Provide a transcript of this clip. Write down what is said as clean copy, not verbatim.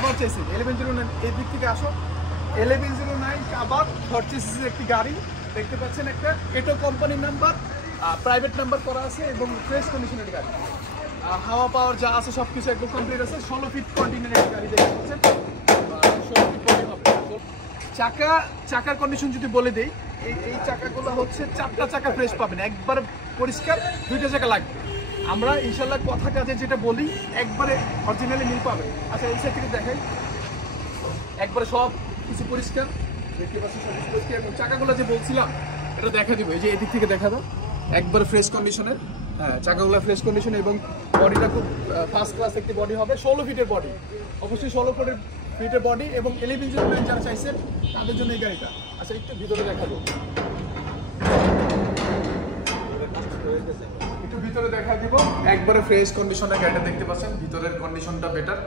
কাবার চাইছেন 1109 এই দিক থেকে আসো 1109 কাবার 40 সিসির একটি গাড়ি দেখতে পাচ্ছেন একটা এটো কোম্পানির নাম্বার প্রাইভেট নাম্বার করা আছে এবং ফ্রেশ কন্ডিশনের গাড়ি হাওয়া পাওয়ার যা আছে সব কিছু একদম কমপ্লিট আছে 16 ফিট কন্টেইনার একটি গাড়ি দেখতে পাচ্ছেন 16 ফিট বডি হবে চাকার কন্ডিশন যদি বলে দেই এই চাকাগুলো হচ্ছে 4টা চাকা ফ্রেশ পাবেন একবার পরিষ্কার 2টা চাকা লাগবে আমরা ইনশাআল্লাহ কথা কাজে যেটা বলি একবারে অরিজিনালি মিল পাবেন আচ্ছা এই সাইড থেকে দেখাই একবারে সব কিছু পরিষ্কার দেখতে পাচ্ছেন সব কিছু পরিষ্কার এবং চাকাগুলো যে বলছিলাম এটা দেখা দিব এই যে এদিক থেকে দেখা দাও একবার ফ্রেশ কন্ডিশনের হ্যাঁ চাকাগুলো ফ্রেশ কন্ডিশন এবং বডিটা খুব ফার্স্ট ক্লাস একটি বডি হবে 16 ফিটের বডি অবশ্যই 16 ফিটের বডি এবং 1109 যারা চাইছেন তাদের জন্য এই গাড়িটা আচ্ছা একটু ভিতরে দেখাবো একটু ভিতরে দেখা দিব একবারে ফ্রেশ কন্ডিশনের গাড়িটা দেখতে পাচ্ছেন ভিতরের কন্ডিশনটা বেটার